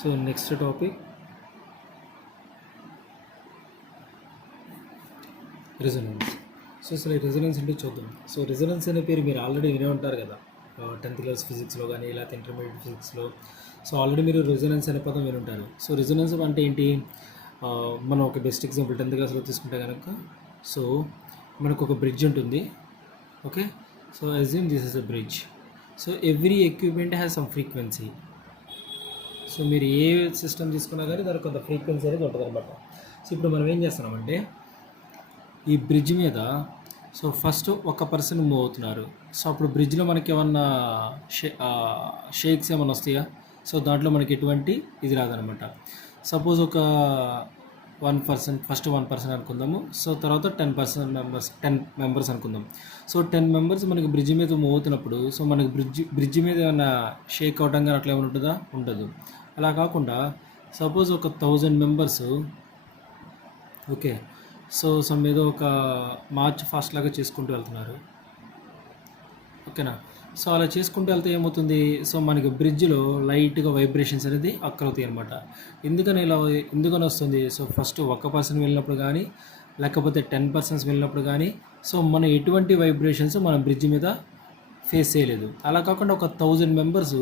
So next topic resonance. So అసలు resonance అంటే చూద్దాం. సో రెజొనెన్స్ అనే పేరు మీరు ఆల్రెడీ వినే ఉంటారు కదా, 10th క్లాస్ ఫిజిక్స్లో కానీ లేకపోతే ఇంటర్మీడియట్ ఫిజిక్స్లో. సో ఆల్రెడీ మీరు రెజొనెన్స్ అనే పదం విని ఉంటారు. సో రెజొనెన్స్ అంటే ఏంటి? మనం ఒక బెస్ట్ ఎగ్జాంపుల్ 10th క్లాస్లో తీసుకుంటే కనుక, సో మనకు ఒక బ్రిడ్జ్ ఉంటుంది. Okay, so assume this is a bridge. So every equipment has some frequency. So మీరు ఏ సిస్టమ్ తీసుకున్నా కానీ దానికి కొంత ఫ్రీక్వెన్సీ అనేది ఉంటుంది అనమాట. సో ఇప్పుడు మనం ఏం చేస్తున్నామంటే ఈ బ్రిడ్జ్ మీద సో ఫస్ట్ ఒక పర్సన్ మూవ్ అవుతున్నారు. సో అప్పుడు బ్రిడ్జ్లో మనకి ఏమన్నా షేక్స్ ఏమైనా వస్తాయా? సో దాంట్లో మనకి ఎటువంటి ఇది రాదనమాట. సపోజ్ ఒక 1% ఫస్ట్ 1% అనుకుందాము. సో తర్వాత 10 మెంబర్స్ అనుకుందాం. సో 10 మెంబర్స్ మనకి బ్రిడ్జ్ మీద మూవ్ అవుతున్నప్పుడు సో మనకి బ్రిడ్జ్ మీద ఏమైనా షేక్ అవటం కానీ అట్లా ఏమైనా ఉంటుందా? ఉండదు. అలా కాకుండా సపోజ్ ఒక 1000 మెంబర్స్, ఓకే, సో సమ్ ఏదో ఒక మార్చ్ ఫాస్ట్ లాగా చేసుకుంటూ వెళ్తున్నారు. ఓకేనా? సో అలా చేసుకుంటూ వెళ్తే ఏమవుతుంది? సో మనకి బ్రిడ్జ్లో లైట్గా వైబ్రేషన్స్ అనేది అక్కరవుతాయి అనమాట. ఎందుకని వస్తుంది? సో ఫస్ట్ ఒక పర్సన్ వెళ్ళినప్పుడు కానీ లేకపోతే 10 పర్సన్స్ వెళ్ళినప్పుడు కానీ సో మనం ఎటువంటి వైబ్రేషన్స్ మనం బ్రిడ్జ్ మీద ఫేస్ చేయలేదు. అలా కాకుండా ఒక 1000 మెంబర్స్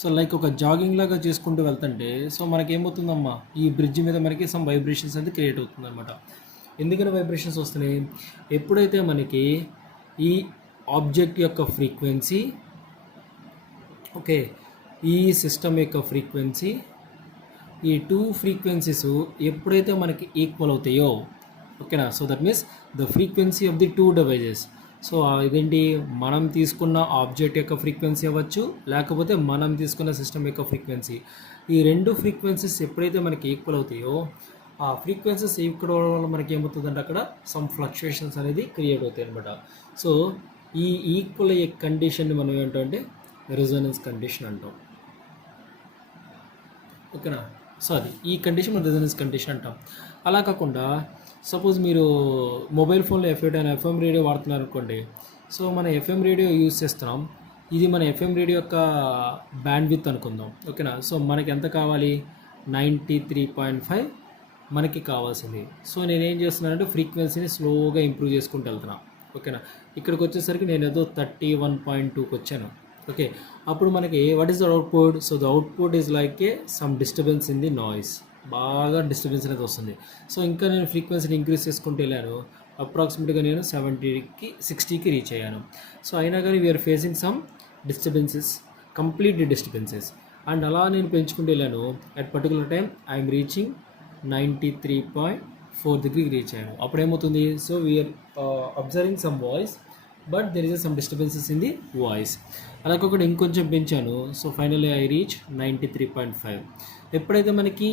సో లైక్ ఒక జాగింగ్ లాగా చేసుకుంటూ వెళ్తుంటే సో మనకేమవుతుందమ్మా, ఈ బ్రిడ్జ్ మీద మనకి సమ్ వైబ్రేషన్స్ అనేది క్రియేట్ అవుతుంది అనమాట. ఎందుకని వైబ్రేషన్స్ వస్తున్నాయి? ఎప్పుడైతే మనకి ఈ ఆబ్జెక్ట్ యొక్క ఫ్రీక్వెన్సీ, ఓకే, ఈ సిస్టమ్ యొక్క ఫ్రీక్వెన్సీ, ఈ 2 ఫ్రీక్వెన్సీస్ ఎప్పుడైతే మనకి ఈక్వల్ అవుతాయో, ఓకేనా, so that means the frequency of the 2 devices. So ఇదేంటి, మనం తీసుకున్న ఆబ్జెక్ట్ యొక్క ఫ్రీక్వెన్సీ అవ్వచ్చు లేకపోతే మనం తీసుకున్న సిస్టమ్ యొక్క ఫ్రీక్వెన్సీ, ఈ 2 ఫ్రీక్వెన్సీస్ ఎప్పుడైతే మనకి ఈక్వల్ అవుతాయో ఆ ఫ్రీక్వెన్సీస్ ఈక్వల్ అవడం వల్ల మనకి ఏమవుతుందంటే అక్కడ సమ్ ఫ్లక్చుయేషన్స్ అనేది క్రియేట్ అవుతాయి అనమాట. సో ఈ ఈక్వల్ అయ్యే కండిషన్ని మనం ఏంటంటే రెజొనెన్స్ కండిషన్ అంటాం. ఓకేనా? సో అది ఈ కండిషన్ మనం రెజొనెన్స్ కండిషన్ అంటాం. అలా కాకుండా సపోజ్ మీరు మొబైల్ ఫోన్లో ఎఫ్ఎం రేడియో వాడుతున్నారు అనుకోండి. సో మన ఎఫ్ఎం రేడియో యూజ్ చేస్తున్నాం. ఇది మన ఎఫ్ఎం రేడియో యొక్క బ్యాండ్ విడ్త్ అనుకుందాం. ఓకేనా? సో మనకి ఎంత కావాలి? 93.5 మనకి కావాల్సింది. సో నేనేం చేస్తున్నానంటే ఫ్రీక్వెన్సీని స్లోగా ఇంప్రూవ్ చేసుకుంటూ వెళ్తున్నా. ఓకేనా? ఇక్కడికి వచ్చేసరికి నేను ఏదో 31.2కి వచ్చాను. ఓకే, అప్పుడు మనకి what is the output? So the output is like A some disturbance in the noise. బాగా డిస్టర్బెన్స్ అనేది వస్తుంది. సో ఇంకా నేను ఫ్రీక్వెన్సీని ఇంక్రీజ్ చేసుకుంటూ వెళ్ళాను. అప్రాక్సిమేట్గా నేను 60కి రీచ్ అయ్యాను. సో అయినా కానీ we're facing some disturbances, complete disturbances. And అలా నేను పెంచుకుంటూ వెళ్ళాను. At particular time I'm reaching 93.4 దగ్గరికి రీచ్ అయ్యాను. అప్పుడు ఏమవుతుంది? So we're observing some voice but there is some disturbances in the voice. అలా కాకుండా ఇంకొంచెం పెంచాను. So finally I reach 93.5. ఎప్పుడైతే మనకి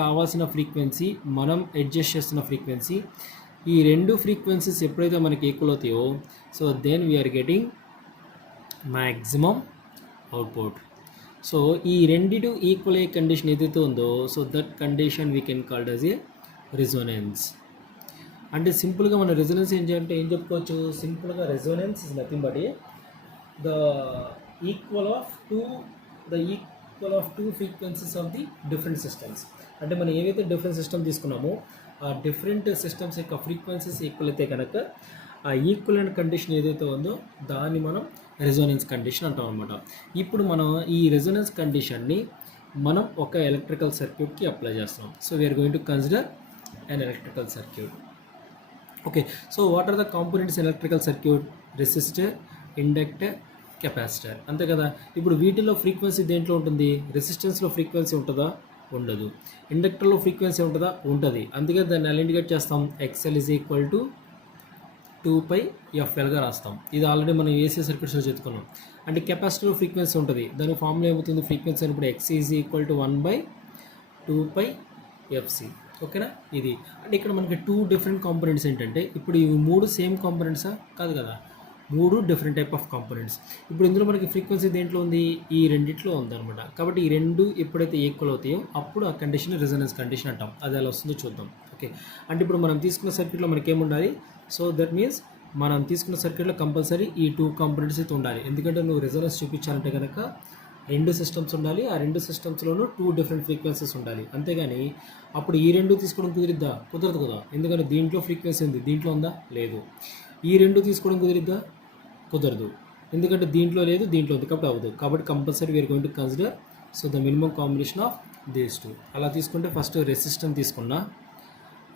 కావాల్సిన ఫ్రీక్వెన్సీ, మనం అడ్జస్ట్ చేస్తున్న ఫ్రీక్వెన్సీ, ఈ 2 ఫ్రీక్వెన్సీస్ ఎప్పుడైతే మనకి ఈక్వల్ అవుతాయో so then we're getting maximum output. So ఈ రెండిటి ఈక్వల్ అయ్యే కండిషన్ ఏదైతే ఉందో so that condition we can called as a resonance. అంటే సింపుల్గా మన రెజొనెన్స్ ఏం చెప్పుకోవచ్చు? సింపుల్గా resonance is nothing but the equal of two frequencies of the different systems. అంటే మనం ఏవైతే డిఫరెంట్ సిస్టమ్ తీసుకున్నామో ఆ డిఫరెంట్ సిస్టమ్స్ యొక్క ఫ్రీక్వెన్సీస్ ఈక్వల్ అయితే కనుక ఆ ఈక్వలెంట్ కండిషన్ ఏదైతే ఉందో దాన్ని మనం రెజొనెన్స్ కండిషన్ అంటాం అనమాట. ఇప్పుడు మనం ఈ రెజొనెన్స్ కండిషన్ని మనం ఒక ఎలక్ట్రికల్ సర్క్యూట్కి అప్లై చేస్తాం. So we're going to consider an electrical circuit. Okay, so what are the components electrical circuit? Resistor, inductor, capacitor, అంతే కదా. ఇప్పుడు వీటిలో ఫ్రీక్వెన్సీ దేంట్లో ఉంటుంది? రెసిస్టెన్స్లో ఫ్రీక్వెన్సీ ఉంటుందా? ఉండదు. ఇండక్టర్లో ఫ్రీక్వెన్సీ ఉంటుందా? ఉంటుంది. అందుకే దాన్ని ఎలా ఇండికేట్ చేస్తాం? XL = 2πfLగా రాస్తాం. ఇది ఆల్రెడీ మనం ఏసీ సర్క్యూట్స్లో చెప్పుకున్నాం. అంటే కెపాసిటర్ ఫ్రీక్వెన్సీ ఉంటుంది. దాని ఫార్ములా ఏమవుతుంది? ఫ్రీక్వెన్సీ అనేప్పుడు XC = 1/2πfc. ఓకేనా? ఇది అంటే ఇక్కడ మనకి 2 డిఫరెంట్ కాంపోనెంట్స్ ఏంటంటే, ఇప్పుడు ఇవి 3 సేమ్ కాంపోనెంట్సా? కాదు కదా, 3 డిఫరెంట్ టైప్ ఆఫ్ కాంపోనెంట్స్. ఇప్పుడు ఇందులో మనకి ఫ్రీక్వెన్సీ దేంట్లో ఉంది? ఈ రెండిట్లో ఉందన్నమాట. కాబట్టి ఈ 2 ఎప్పుడైతే ఈక్వల్ అవుతాయో అప్పుడు ఆ కండిషన్ రెజొనెన్స్ కండిషన్ అంటాం. అది ఎలా వస్తుందో చూద్దాం. ఓకే, అంటే ఇప్పుడు మనం తీసుకున్న సర్క్యూట్లో మనకి ఏముండాలి? సో దట్ మీన్స్ మనం తీసుకున్న సర్క్యూట్లో కంపల్సరీ ఈ 2 కాంపోనెంట్స్ అయితే ఉండాలి. ఎందుకంటే నువ్వు రెజొనెన్స్ చూపించాలంటే కనుక రెండు సిస్టమ్స్ ఉండాలి, ఆ రెండు సిస్టమ్స్లోనూ 2 డిఫరెంట్ ఫ్రీక్వెన్సీస్ ఉండాలి. అంతేగాని అప్పుడు ఈ రెండు తీసుకోవడం కుదిరిద్దా? కుదరదు కదా. ఎందుకంటే దీంట్లో ఫ్రీక్వెన్సీ ఉంది, దీంట్లో ఉందా? లేదు. ఈ రెండు తీసుకోవడం కుదిరిద్దా? కుదరదు. ఎందుకంటే దీంట్లో లేదు, దీంట్లో ఉంది, కాబట్టి అవ్వదు. కాబట్టి compulsory we're going to consider the minimum combination of these two. అలా తీసుకుంటే ఫస్ట్ రెసిస్టెన్స్ తీసుకున్నా,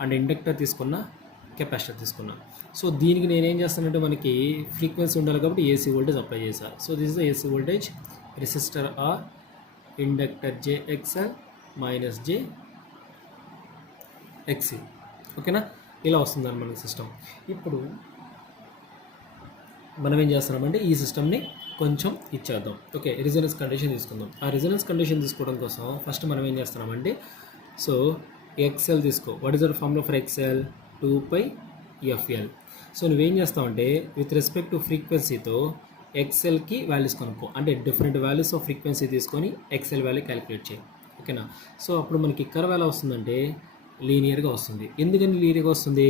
అండ్ ఇండక్టర్ తీసుకున్నా, కెపాసిటర్ తీసుకున్నా. సో దీనికి నేనేం చేస్తానంటే మనకి ఫ్రీక్వెన్సీ ఉండాలి కాబట్టి ఏసీ వోల్టేజ్ అప్లై చేశాను. So this is the AC voltage, resistor R, inductor J X L minus J X C. ఓకేనా? ఇలా వస్తుందని మన సిస్టమ్. ఇప్పుడు మనం ఏం చేస్తున్నామంటే ఈ సిస్టమ్ని కొంచెం ఇచ్చేద్దాం. ఓకే, రిజనెన్స్ కండిషన్ తీసుకుందాం. ఆ రిజనెన్స్ కండిషన్ తీసుకోవడం కోసం ఫస్ట్ మనం ఏం చేస్తున్నామంటే, సో ఎక్స్ఎల్ తీసుకో. What is the formula for XL? 2πfl. So నువ్వేం చేస్తావంటే విత్ రెస్పెక్ట్ టు ఫ్రీక్వెన్సీతో ఎక్స్ఎల్కి వాల్యూస్ కనుక్కో. అంటే డిఫరెంట్ వాల్యూస్ ఆఫ్ ఫ్రీక్వెన్సీ తీసుకొని ఎక్స్ఎల్ వాల్యూ క్యాలిక్యులేట్ చేయి. ఓకేనా? సో అప్పుడు మనకి కర్వ్ ఎలా వస్తుందంటే లీనియర్గా వస్తుంది. ఎందుకని లీనియర్గా వస్తుంది?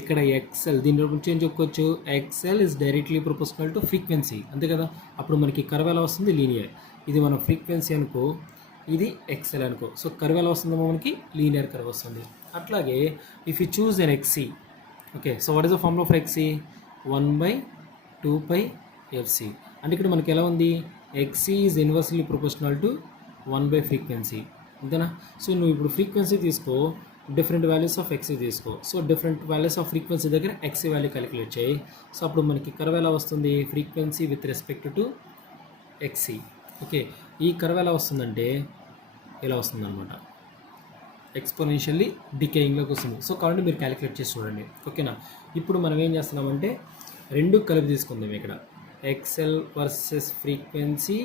ఇక్కడ ఎక్స్ఎల్, దీని గురించి ఏం చెప్పుకోవచ్చు? XL is directly proportional to frequency, అంతే కదా. అప్పుడు మనకి కర్వ్ ఎలా వస్తుంది? లీనియర్. ఇది మన ఫ్రీక్వెన్సీ అనుకో, ఇది ఎక్స్ఎల్ అనుకో. సో కర్వ్ ఎలా వస్తుందో మనకి లీనియర్ కర్వ్ వస్తుంది. అట్లాగే if you choose an X C, okay, so what is the formula for X C? 1/2πfc. అంటే ఇక్కడ మనకి ఎలా ఉంది? X C is inversely proportional to 1/ఫ్రీక్వెన్సీ, అంతేనా. సో నువ్వు ఇప్పుడు ఫ్రీక్వెన్సీ తీసుకో, డిఫరెంట్ వాల్యూస్ ఆఫ్ ఎక్సీ తీసుకో. So different values of frequency దగ్గర ఎక్సీ వాల్యూ క్యాలిక్యులేట్ చేయి. సో అప్పుడు మనకి కర్వ్ ఎలా వస్తుంది? Frequency with respect to X C. Okay, ఈ కర్వ్ ఎలా వస్తుందంటే ఇలా వస్తుంది అనమాట, ఎక్స్పోనెన్షియల్లీ డికేయింగ్లోకి వస్తుంది. సో కాబట్టి మీరు క్యాలిక్యులేట్ చేసి చూడండి. ఓకేనా? ఇప్పుడు మనం ఏం చేస్తున్నామంటే రెండు కలిపి తీసుకుందాం. ఇక్కడ X L versus frequency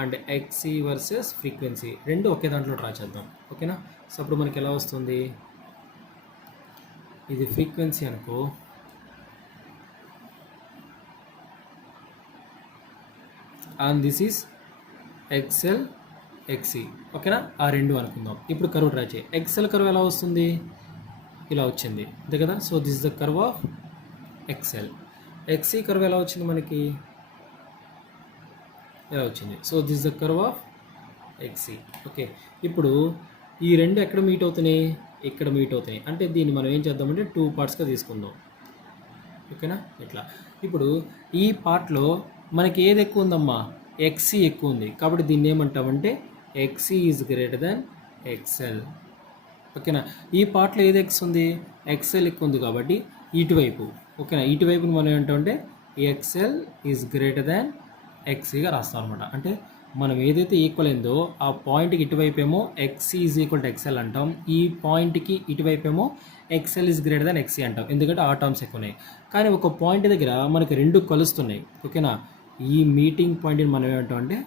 and X C versus frequency రెండు ఒకే దాంట్లో డ్రా చేద్దాం. ఓకేనా? సో అప్పుడు మనకి ఎలా వస్తుంది? ఇది ఫ్రీక్వెన్సీ అనుకో, and this is X L X C. ఓకేనా? ఆ రెండు అనుకుందాం. ఇప్పుడు కర్వ్ డ్రా చేయి. ఎక్స్ఎల్ కర్వ్ ఎలా వస్తుంది? ఇలా వచ్చింది, అంతే కదా. So this is the curve of X L. X C curve ఎలా వచ్చింది మనకి? ఇలా వచ్చింది. So this is the curve of X C. Okay, ఇప్పుడు ఈ రెండు ఎక్కడ మీట్ అవుతున్నాయి? ఇక్కడ మీట్ అవుతున్నాయి. అంటే దీన్ని మనం ఏం చేద్దామంటే 2 పార్ట్స్గా తీసుకుందాం. ఓకేనా? ఇట్లా. ఇప్పుడు ఈ పార్ట్లో మనకి ఏది ఎక్కువ ఉందమ్మా? ఎక్సీ ఎక్కువ ఉంది. కాబట్టి దీన్ని ఏమంటామంటే ఎక్సీ ఈజ్ గ్రేటర్ దాన్ ఎక్స్ఎల్. ఓకేనా? ఈ పార్ట్లో ఏది ఎక్స్ ఉంది? ఎక్స్ఎల్ ఎక్కువ ఉంది కాబట్టి ఇటువైపు. ఓకేనా? ఇటువైపుని మనం ఏంటంటే ఎక్స్ఎల్ ఈజ్ గ్రేటర్ దాన్ ఎక్సీగా రాస్తాం అనమాట. అంటే మనం ఏదైతే ఈక్వల్ అయిందో ఆ పాయింట్కి ఇటువైపు ఏమో ఎక్సీ ఈజ్ ఈక్వల్ టు ఎక్స్ఎల్ అంటాం, ఈ పాయింట్కి ఇటువైపు ఏమో ఎక్స్ఎల్ ఈజ్ గ్రేటర్ దాన్ ఎక్సీ అంటాం. ఎందుకంటే ఆ టర్మ్స్ ఎక్కువ ఉన్నాయి. కానీ ఒక పాయింట్ దగ్గర మనకి రెండు కలుస్తున్నాయి. ఓకేనా? ఈ మీటింగ్ పాయింట్ని మనం ఏమంటాం అంటే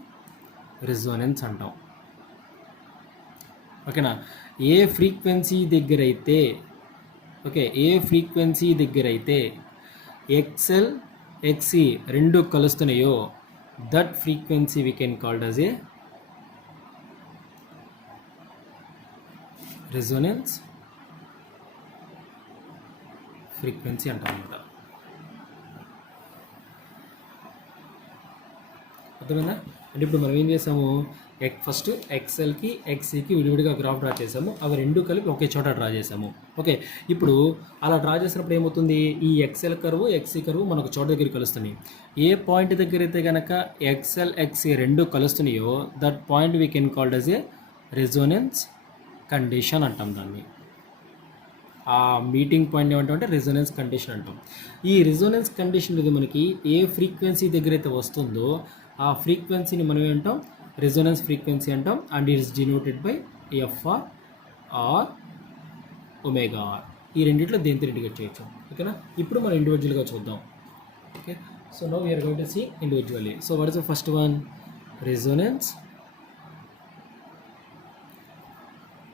రెజోనెన్స్ అంటాం. ఓకేనా? ఏ ఫ్రీక్వెన్సీ దగ్గర అయితే, ఓకే, ఏ ఫ్రీక్వెన్సీ దగ్గర అయితే ఎక్స్ఎల్ ఎక్సీ రెండు కలుస్తున్నాయో that frequency we can called as a resonance frequency అంటాం అన్నమాట. అర్థమైందా? అంటే ఇప్పుడు మనం ఏం చేసాము? ఫస్ట్ ఎక్స్ఎల్కి ఎక్సీకి విడివిడిగా గ్రాఫ్ డ్రా చేసాము. అవి రెండు కలిపి ఒకే చోట డ్రా చేసాము. ఓకే, ఇప్పుడు అలా డ్రా చేసినప్పుడు ఏమవుతుంది? ఈ ఎక్స్ఎల్ కర్వ్ ఎక్సీ కర్వ్ మనకు చోట దగ్గర కలుస్తున్నాయి. ఏ పాయింట్ దగ్గర అయితే కనుక ఎక్స్ఎల్ ఎక్సీ రెండు కలుస్తున్నాయో that point we can called as a resonance condition అంటాం దాన్ని. ఆ మీటింగ్ పాయింట్ ఏమంటామంటే రెజోనెన్స్ కండిషన్ అంటాం. ఈ రెజోనెన్స్ కండిషన్ ఇది మనకి ఏ ఫ్రీక్వెన్సీ దగ్గర అయితే వస్తుందో ఆ ఫ్రీక్వెన్సీని మనం ఏంటాం? రెజోనెన్స్ ఫ్రీక్వెన్సీ అంటాం. And it is denoted by FR or omega R. ఈ రెండిట్లో దేంతో ఇండికేట్ చేయొచ్చు. ఓకేనా? ఇప్పుడు మనం ఇండివిజువల్గా చూద్దాం. Okay, so now we're going to see individually. So what is the first one? Resonance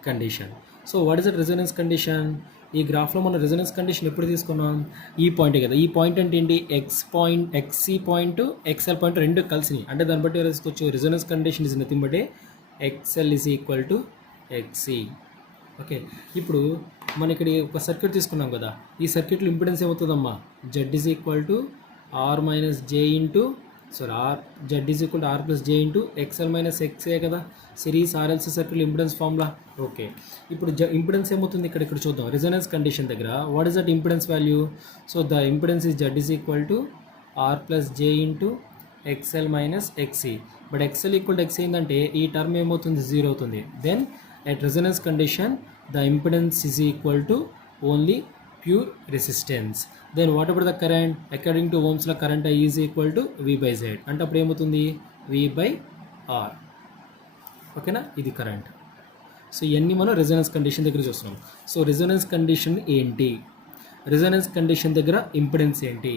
condition. So what is the resonance condition? ఈ గ్రాఫ్లో మనం రెజోనెన్స్ కండిషన్ ఎప్పుడు తీసుకున్నాం? ఈ పాయింటే కదా. ఈ పాయింట్ అంటే ఏంటి? X point, X C point, X L point రెండు కలిసినాయి. అంటే దాన్ని బట్టి రాసుకోవచ్చు resonance condition is nothing but X L is equal to X C. Okay, ఇప్పుడు మనం ఇక్కడ ఒక సర్క్యూట్ తీసుకున్నాం కదా. ఈ సర్క్యూట్లో ఇంపిడెన్స్ ఏమవుతుందమ్మా? Z is equal to R minus J into so Z is equal to R plus J into X L minus X C కదా series RLC circle impedance formula. Okay, ఇప్పుడు ఇంపిడెన్స్ ఏమవుతుంది ఇక్కడ చూద్దాం. రెజొనెన్స్ కండిషన్ దగ్గర what is that impedance value? So the impedance is Z is equal to R plus J into X L minus X C. But X L equal to X ఏంటంటే ఈ term ఏమవుతుంది, 0 అవుతుంది. Then at resonance condition the impedance is equal to only pure resistance. Then what about the current? According to Ohm's law current I is equal to V by Z. అంటే అప్పుడు ఏమవుతుంది, వి by are. ఓకేనా, ఇది current. So ఇవన్నీ మనం resonance condition దగ్గర చూస్తున్నాం. So resonance condition ఏంటి, రెజొనెన్స్ కండిషన్ దగ్గర ఇంపిడెన్స్ ఏంటి,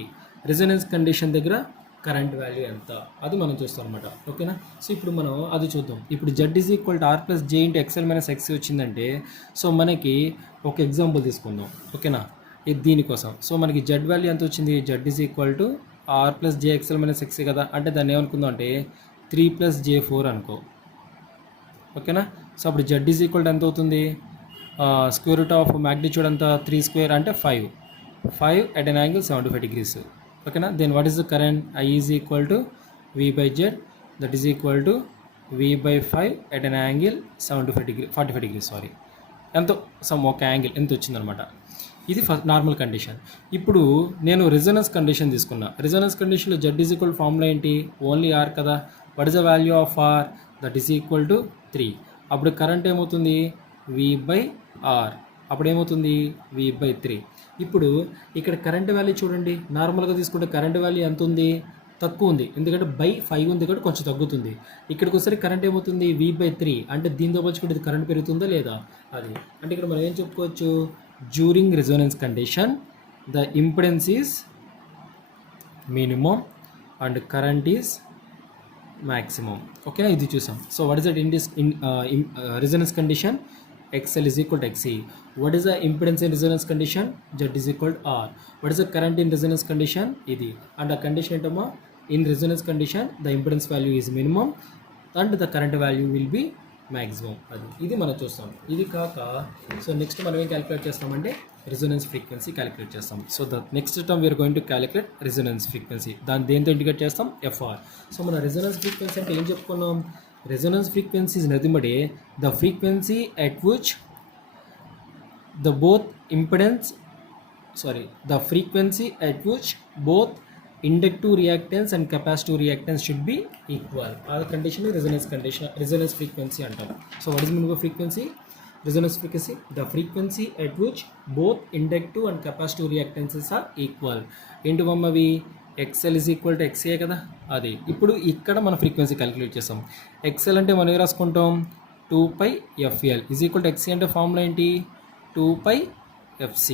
రెజొనెన్స్ కండిషన్ దగ్గర కరెంట్ వాల్యూ ఎంత, అది మనం చూస్తాం అనమాట. ఓకేనా, సో ఇప్పుడు మనం అది చూద్దాం. ఇప్పుడు Z is equal to R plus J into X L minus X C వచ్చిందంటే సో మనకి ఒక ఎగ్జాంపుల్ తీసుకుందాం. ఓకేనా, ఇది దీనికోసం. సో మనకి జెడ్ వాల్యూ ఎంత వచ్చింది, Z is equal to R plus J X L minus X C కదా. అంటే దాన్ని ఏమనుకుందాం అంటే 3 + J4 అనుకో. ఓకేనా, సో అప్పుడు జెడ్ ఈజ్ ఈక్వల్ టు ఎంత అవుతుంది, స్క్వేర్ రూట్ ఆఫ్ మ్యాగ్నిట్యూడ్ అంతా 3² అంటే 5 at an angle 75 degrees. ఓకేనా, then what is the current? I is equal to V by Z, that is equal to V by 5 at an angle 45 degrees sorry, ఎంతో ఒక angle ఎంత వచ్చిందనమాట. ఇది first normal condition. ఇప్పుడు నేను resonance condition తీసుకున్నా. Resonance కండిషన్లో జెడ్ ఈజ్ ఈక్వల్ ఫార్ములా ఏంటి, ఓన్లీ ఆర్ కదా. What is the value of R? That is equal to 3. అప్పుడు కరెంట్ ఏమవుతుంది, వి బై ఆర్. అప్పుడు ఏమవుతుంది, వి బై 3. ఇప్పుడు ఇక్కడ కరెంట్ వాల్యూ చూడండి, నార్మల్గా తీసుకుంటే కరెంట్ వాల్యూ ఎంత ఉంది, తక్కువ ఉంది, ఎందుకంటే బై 5 ఉంది కాబట్టి కొంచెం తగ్గుతుంది. ఇక్కడికి వస్తే కరెంట్ ఏమవుతుంది, వి బై 3. అంటే దీంతో పోల్చుకుంటే ఇది కరెంట్ పెరుగుతుందా లేదా అది. అంటే ఇక్కడ మనం ఏం చెప్పుకోవచ్చు, during resonance condition the impedance is minimum and current is maximum. ఓకేనా, ఇది చూసాం. So what is that in resonance condition? XL is equal to XC. What is the impedance in resonance condition? Z is equal to R. What is the current in resonance condition? ఇది. And the condition ఏంటమ్మా, in resonance condition the impedance value is minimum and the current value will be maximum. అది ఇది మనం చూస్తాం. ఇది కాక so next మనం ఏం క్యాలిక్యులేట్ చేస్తామంటే రెజొనెన్స్ ఫ్రీక్వెన్సీ క్యాలిక్యులేట్ చేస్తాం. So the next term we're going to calculate resonance frequency. దాన్ని దేంతో ఇండికేట్ చేస్తాం, FR. సో మన రెజొనెన్స్ ఫ్రీక్వెన్సీ అంటే ఏం చెప్పుకున్నాం, resonance frequency is nothing but the frequency at which the frequency at which both inductive reactance and capacitive reactance should be equal. Our condition is resonance frequency antam. So what is meaning of frequency? Resonance frequency, the frequency at which both inductive and capacitive reactances are equal. Into మమ్మవి XL is equal to XA కదా. అది ఇప్పుడు ఇక్కడ మనం frequency calculate చేస్తాం. XL అంటే మనం ఏం రాసుకుంటాం, 2πfL is equal to XC అంటే ఫార్ములా ఏంటి, 2πfC.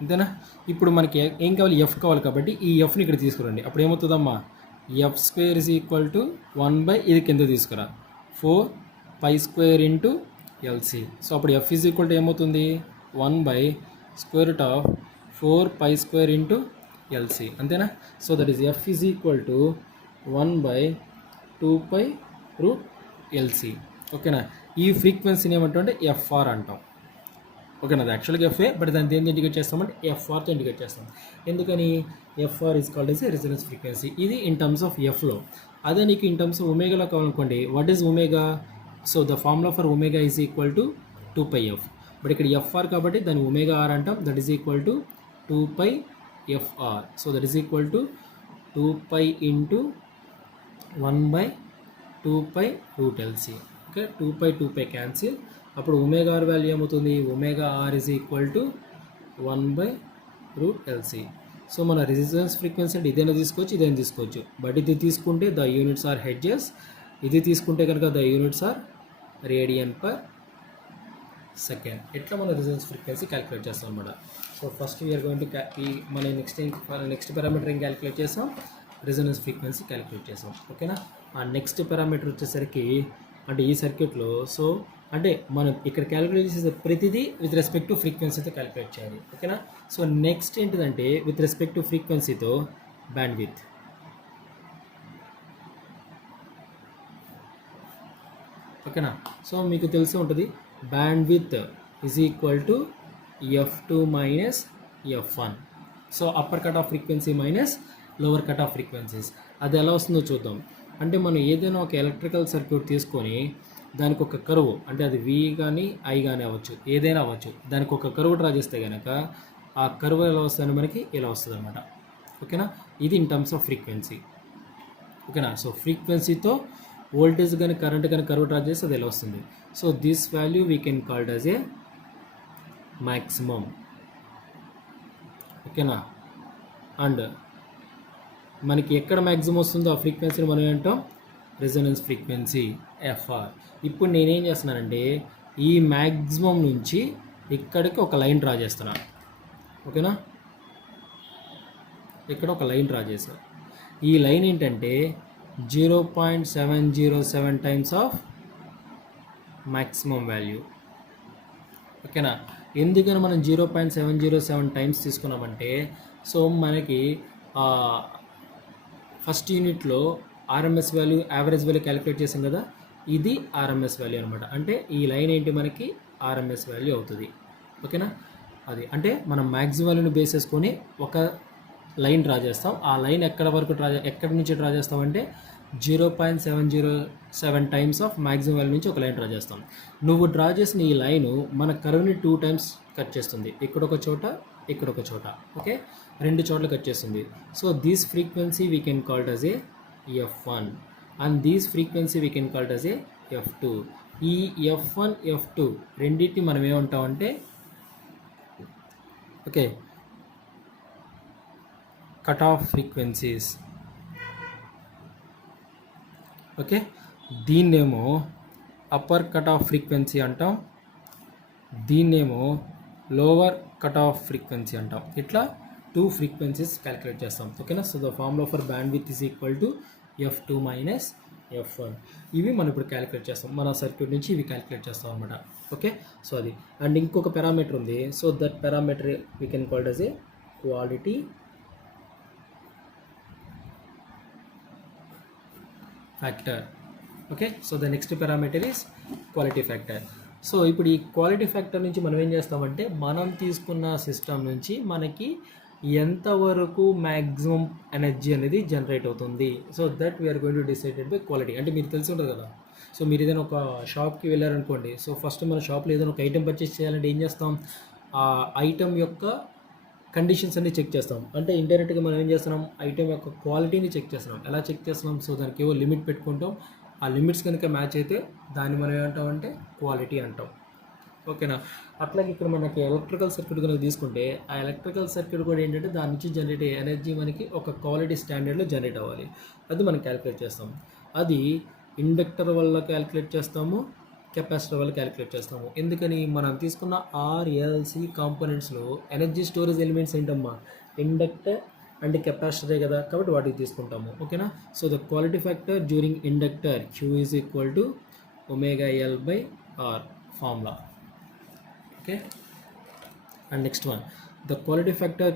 అంతేనా. ఇప్పుడు మనకి ఏం కావాలి, F కావాలి కాబట్టి ఈ Fని ఇక్కడ తీసుకురండి. అప్పుడు ఏమవుతుందమ్మా, F² is equal to 1 ఇది కింద తీసుకురా 4π² ఇంటూ LC. సో అప్పుడు F is equal to ఏమవుతుంది, 1/√4π² ఇంటూ LC. అంతేనా. So that is F is equal to 1/2π√LC. ఓకేనా. ఈ ఫ్రీక్వెన్సీని ఏమంటాం, FR అంటాం. ఓకేనా, అది యాక్చువల్గా FA, బట్ దాన్ని దేని ఇండికేట్ చేస్తామంటే FRతో ఇండికేట్ చేస్తాం. ఎందుకని, FR is called as resonance frequency. ఇది ఇన్ టర్మ్స్ ఆఫ్ Fలో. అదే నీకు ఇన్ టర్మ్స్ ఆఫ్ ఒమేగాలో కావాలనుకోండి, what is omega? So the formula for omega is equal to 2πf. But ఇక్కడ FR కాబట్టి దాన్ని ఒమేగా R అంటాం. That is equal to 2πfR. So that is equal to 2π into 1/2π√LC. Okay, 2π cancel. అప్పుడు omega R value ఏమవుతుంది, omega R is equal to 1/√LC. So మన resistance frequency అంటే ఇదైనా తీసుకోవచ్చు, ఇదైనా తీసుకోవచ్చు. బట్ ఇది తీసుకుంటే ద యూనిట్స్ ఆర్ హెడ్జెస్, ఇది తీసుకుంటే కనుక the units are radian per second. ఎట్లా మన రెసిస్టెన్స్ ఫ్రీక్వెన్సీ క్యాలిక్యులేట్ చేస్తాం అన్నమాట. So first we are going to మన నెక్స్ట్ పారామీటర్ ఏం క్యాలిక్యులేట్ చేస్తాం, రెజొనెన్స్ ఫ్రీక్వెన్సీ క్యాలిక్యులేట్ చేస్తాం. ఓకేనా. ఆ నెక్స్ట్ పారామీటర్ వచ్చేసరికి అంటే ఈ సర్క్యూట్లో, సో అంటే మనం ఇక్కడ క్యాలిక్యులేట్ చేసే ప్రతిదీ విత్ రెస్పెక్ట్ టు ఫ్రీక్వెన్సీతో క్యాలిక్యులేట్ చేయాలి. ఓకేనా. సో నెక్స్ట్ ఏంటిదంటే విత్ రెస్పెక్ట్ టు ఫ్రీక్వెన్సీతో బ్యాండ్ విత్. ఓకేనా. సో మీకు తెలిసి ఉంటుంది band width is equal to F2 minus F1. So upper cut off frequency minus lower cut off frequencies. అది ఎలా వస్తుందో చూద్దాం. అంటే మనం ఏదైనా ఒక ఎలక్ట్రికల్ సర్క్యూట్ తీసుకొని దానికి ఒక కర్వ్, అంటే అది వి కానీ ఐ కానీ అవ్వచ్చు, ఏదైనా అవ్వచ్చు, దానికి ఒక కర్వ్ డ్రా చేస్తే కనుక ఆ కర్వ్ ఎలా వస్తుందని మనకి ఇలా వస్తుంది అనమాట. ఓకేనా, ఇది ఇన్ టర్మ్స్ ఆఫ్ ఫ్రీక్వెన్సీ. ఓకేనా, సో ఫ్రీక్వెన్సీతో వోల్టేజ్ కానీ కరెంట్ కానీ కర్వ్ డ్రా చేస్తే అది ఎలా వస్తుంది. So this value we can called as A maximum. ఓకేనా, అండ్ మనకి ఎక్కడ మ్యాక్సిమం వస్తుందో ఆ ఫ్రీక్వెన్సీని మనం ఏంటాం, రెజొనెన్స్ ఫ్రీక్వెన్సీ ఎఫ్ఆర్. ఇప్పుడు నేనేం చేస్తున్నానంటే ఈ మ్యాక్సిమం నుంచి ఇక్కడికి ఒక లైన్ డ్రా చేస్తున్నాను. ఓకేనా, ఇక్కడ ఒక లైన్ డ్రా చేశాను. ఈ లైన్ ఏంటంటే 0.707 టైమ్స్ ఆఫ్ మ్యాక్సిమం వాల్యూ. ఓకేనా, ఎందుకని మనం 0.707 టైమ్స్ తీసుకున్నామంటే, సో మనకి ఫస్ట్ యూనిట్లో RMS value, average value calculate చేసాం కదా, ఇది ఆర్ఎంఎస్ వాల్యూ అనమాట. అంటే ఈ లైన్ ఏంటి మనకి ఆర్ఎంఎస్ వాల్యూ అవుతుంది. ఓకేనా, అది అంటే మనం మ్యాక్సిమం వాల్యూని బేస్ చేసుకొని ఒక లైన్ డ్రా చేస్తాం. ఆ లైన్ ఎక్కడి నుంచి డ్రా చేస్తామంటే 0.707 టైమ్స్ ఆఫ్ మ్యాక్సిమం వాల్యూ నుంచి ఒక లైన్ డ్రా చేస్తాం. నువ్వు డ్రా చేసిన ఈ లైను మన కర్వ్ని 2 టైమ్స్ కట్ చేస్తుంది. ఇక్కడ ఒక చోట, ఇక్కడ ఒక చోట. ఓకే, 2 చోట్ల కట్ చేస్తుంది. So this frequency we can called as a F1 and this frequency we can called as a F2. ఈ F1 F2 రెండింటిని మనం ఏమంటామంటే okay cut off frequencies. Okay, దీన్నేమో అప్పర్ కట్ ఆఫ్ ఫ్రీక్వెన్సీ అంటాం, దీన్నేమో lower cut off frequency అంటాం. ఇట్లా 2 frequencies calculate చేస్తాం. ఓకేనా, so the formula for band width is equal to F2 minus F1. ఇవి మనం ఇప్పుడు క్యాలిక్యులేట్ చేస్తాం, మన సర్క్యూట్ నుంచి ఇవి క్యాలిక్యులేట్ చేస్తాం అనమాట. ఓకే, సో అది. అండ్ ఇంకొక పారామీటర్ ఉంది. So that parameter we can called as A quality factor. Okay, so the next parameter is quality factor. So ఇప్పుడు ఈ క్వాలిటీ ఫ్యాక్టర్ నుంచి మనం ఏం చేస్తామంటే, మనం తీసుకున్న సిస్టమ్ నుంచి మనకి ఎంతవరకు మ్యాక్సిమం ఎనర్జీ అనేది జనరేట్ అవుతుంది. So that we're going to decided by quality. అంటే మీకు తెలిసి ఉంటుంది కదా, సో మీరు ఏదైనా ఒక షాప్కి వెళ్ళారనుకోండి, సో ఫస్ట్ మన షాప్లో ఏదైనా ఒక ఐటెం పర్చేస్ చేయాలంటే ఏం చేస్తాం, ఆ ఐటెం యొక్క కండిషన్స్ అన్ని చెక్ చేస్తాం. అంటే ఇండైరెక్ట్గా మనం ఏం చేస్తున్నాం, ఐటెం యొక్క క్వాలిటీని చెక్ చేస్తున్నాం. ఎలా చెక్ చేస్తున్నాం, సో దానికి ఏవో లిమిట్ పెట్టుకుంటాం. ఆ లిమిట్స్ కనుక మ్యాచ్ అయితే దాన్ని మనం ఏమంటామంటే క్వాలిటీ అంటాం. ఓకేనా, అట్లాగే ఇక్కడ మనకి ఎలక్ట్రికల్ సర్క్యూట్ కనుక తీసుకుంటే, ఆ ఎలక్ట్రికల్ సర్క్యూట్ కూడా ఏంటంటే దాని నుంచి జనరేట్ అయ్యే ఎనర్జీ మనకి ఒక క్వాలిటీ స్టాండర్డ్లో జనరేట్ అవ్వాలి. అది మనం క్యాలిక్యులేట్ చేస్తాం. అది ఇండక్టర్ వల్ల క్యాలిక్యులేట్ చేస్తాము, కెపాసిటర్ వల్ల క్యాలిక్యులేట్ చేస్తాము. ఎందుకని, మనం తీసుకున్న ఆర్ఎల్సి కాంపోనెంట్స్లో ఎనర్జీ స్టోరేజ్ ఎలిమెంట్స్ ఏంటమ్మా, ఇండక్టర్ అండ్ కెపాసిటరే కదా, కాబట్టి వాటికి తీసుకుంటాము. ఓకేనా, so the quality factor during inductor Q is equal to ωL/R formula. Okay, and next one, the quality factor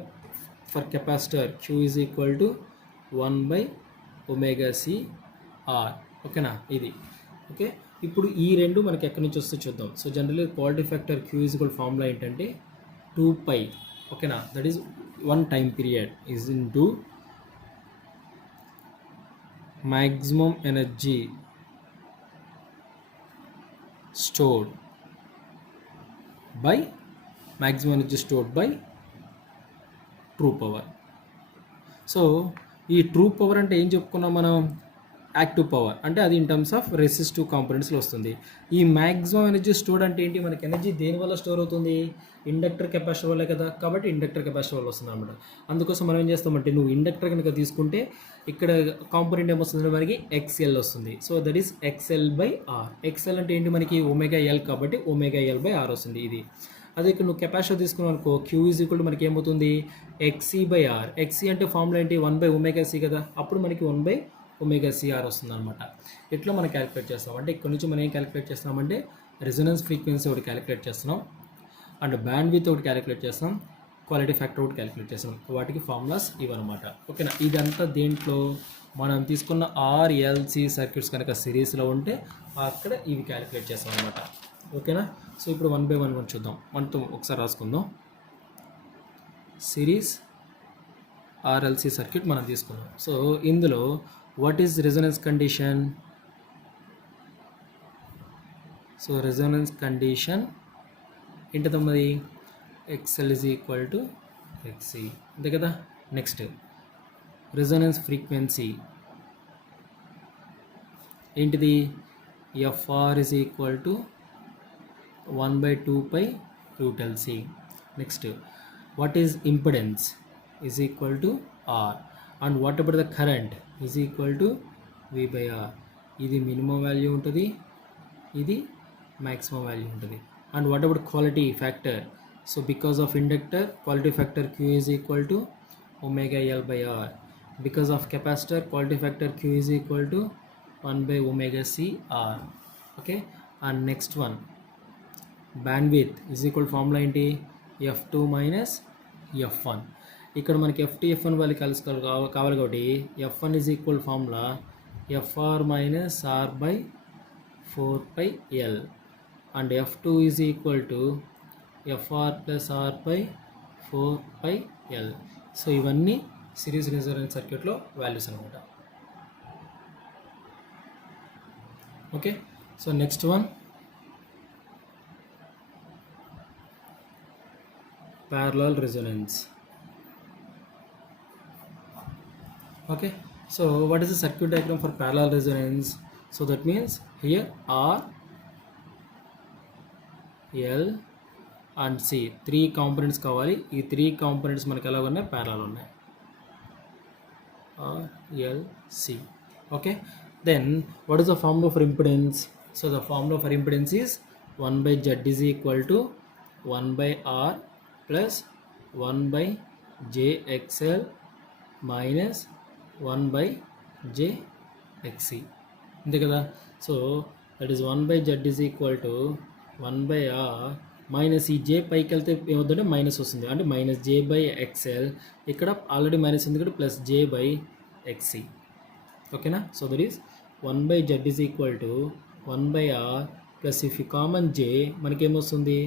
for capacitor Q is equal to 1/ωc/R. ఓకేనా, ఇది. Okay, ఇప్పుడు ఈ రెండు మనకి ఎక్కడి నుంచి వస్తే చూద్దాం. So generally quality factor Q is equal formula ఏంటంటే 2π. ఓకేనా, that is 1 time period is into maximum energy stored by true power. So ఈ ట్రూ పవర్ అంటే ఏం చెప్పుకున్నాం మనం, యాక్టివ్ పవర్ అంటే అది ఇన్ టర్మ్స్ ఆఫ్ రెసిస్టివ్ కాంపోనెంట్స్లో వస్తుంది. ఈ మ్యాక్సిమం ఎనర్జీ స్టోర్డ్ అంటే ఏంటి, మనకి ఎనర్జీ దేనివల్ల స్టోర్ అవుతుంది, ఇండక్టర్ కెపాసిటర్ వల్లే కదా, కాబట్టి ఇండక్టర్ కెపాసిటర్ వల్ల వస్తుంది అనమాట. అందుకోసం మనం ఏం చేస్తామంటే, నువ్వు ఇండక్టర్ కనుక తీసుకుంటే ఇక్కడ కాంపోనెంట్ ఏమొస్తుంది మనకి, XL వస్తుంది. So that is XL/R. XL అంటే ఏంటి మనకి ωL, కాబట్టి ωL/R వస్తుంది ఇది. అదే ఇక్కడ నువ్వు కెపాసిటర్ తీసుకున్నావు అనుకో, Q ఈజ్ ఈక్వల్ టు మనకి ఏమవుతుంది, XC/R. XC అంటే ఫార్ములా ఏంటి, 1/ωc కదా, అప్పుడు మనకి 1/ωcR వస్తుంది అనమాట. ఇట్లా మనం క్యాలిక్యులేట్ చేస్తాం. అంటే ఇక్కడ నుంచి మనం ఏం క్యాలిక్యులేట్ చేస్తున్నామంటే, రెజొనెన్స్ ఫ్రీక్వెన్సీ ఒకటి క్యాలిక్యులేట్ చేస్తున్నాం, అండ్ బ్యాండ్ విత్ ఒకటి క్యాలిక్యులేట్ చేస్తాం, క్వాలిటీ ఫ్యాక్టర్ ఒకటి క్యాలిక్యులేట్ చేస్తాం. వాటికి ఫార్ములాస్ ఇవన్నమాట. ఓకేనా, ఇదంతా దేంట్లో మనం తీసుకున్న RLC సర్క్యూట్స్ కనుక సిరీస్లో ఉంటే అక్కడ ఇవి క్యాలిక్యులేట్ చేస్తాం అనమాట. ఓకేనా, సో ఇప్పుడు 1/1 చూద్దాం. మనతో ఒకసారి రాసుకుందాం. సిరీస్ ఆర్ఎల్సి సర్క్యూట్ మనం తీసుకున్నాం. సో ఇందులో what is resonance condition? So resonance condition ఏంటో మరి XL is equal to XC, అంతే కదా. నెక్స్ట్ రెజొనెన్స్ ఫ్రీక్వెన్సీ ఏంటిది? FR is equal to 1/2 pi √LC. Next what is impedance? Is equal to R. And what about the current? Is equal to V/R. ఇది minimum value ఉంటుంది, ఇది maximum value ఉంటుంది. And what about quality factor? So because of inductor quality factor Q is equal to omega L/R. Because of capacitor quality factor Q is equal to 1/omega C R. Okay. And next one, bandwidth is equal formula ఏంటి? F2 minus F1. ఇక్కడ మనకి F2 F1 value కావాలి కాబట్టి F1 is equal formula FR minus R by 4πL and F2 is equal to FR plus R by 4πL. So ఇవన్నీ series resonance సర్క్యూట్లో values అనమాట. Okay. So next one parallel resonance. Okay, so what is the circuit diagram for parallel resonance? So that means here R, L and C three components కావాలి. ఈ three components మనకి ఎలా ఉన్నాయి? Parallel ఉన్నాయి. R, L, C. Okay, then what is the formula for impedance? So the formula for impedance is 1/Z is equal to 1/R plus 1/JXL minus 1/JXC, అంతే కదా. So that is 1/Z is equal to 1/R minus ఈ జే పైకి వెళ్తే ఏమవుతుందంటే minus వస్తుంది, అంటే -J/XL. ఇక్కడ already minus ఉంది ఇక్కడ ప్లస్ J/XC. ఓకేనా. So that is 1/Z is equal to 1/R plus if you common J మనకేమొస్తుంది